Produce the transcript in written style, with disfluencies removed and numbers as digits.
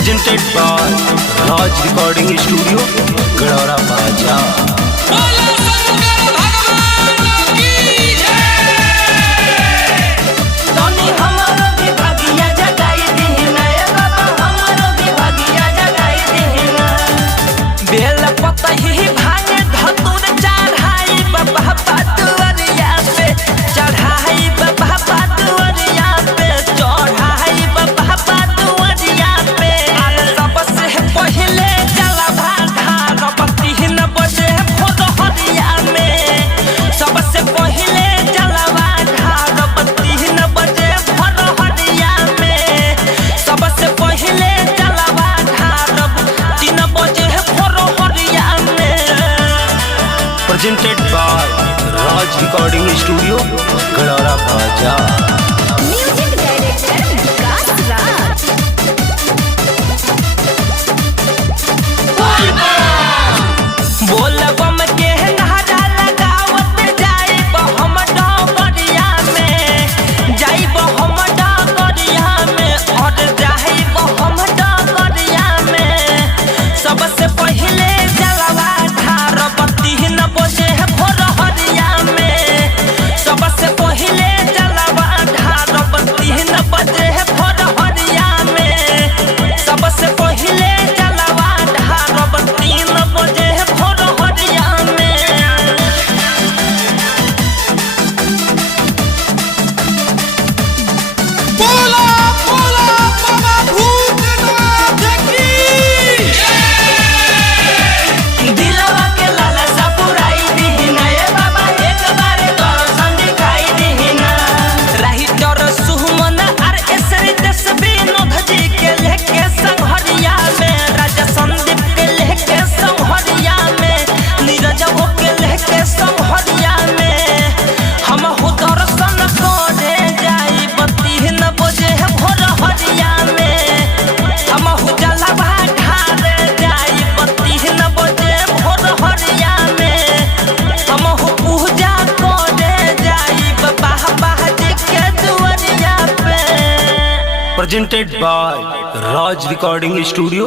presented by Raj Recording Studio, Gadara Baja। Presented by Raj Recording Studio, Gadara Baja। Music Director Vikas Raj। बोल बम के नारा लगावत जाइब हम डगरिया में, जाइब हम डगरिया में और जाइब हम डगरिया में। सबसे पहले जलवा ढारब 3 बजे भोरहरिया में। सबसे पहले जलवा ढारब 3 बजे भोरहरिया में। सबसे पहले जलवा ढारब 3 बजे भोरहरिया में। बोला बोला बाबा भूतनाथ की दिलवा के लालसा पुराई दीना ए बाबा, एक बार दर्शन दिखाई दीना। राइटर सुमन आर एस रितेश विनोद जी के लेके संघरिया में, राजा संदीप के लेके संघरिया में, नीरज वो के लेके संघरिया में। हम हो दर्शन करे जाइब 3 बजे भोरहरिया में। हम हो जलवा ढारे जाइब 3 बजे भोरहरिया में। हम हो पूजा करे जाइब बाबा जी के दुआरिया पे। Presented by Raj Recording Studio,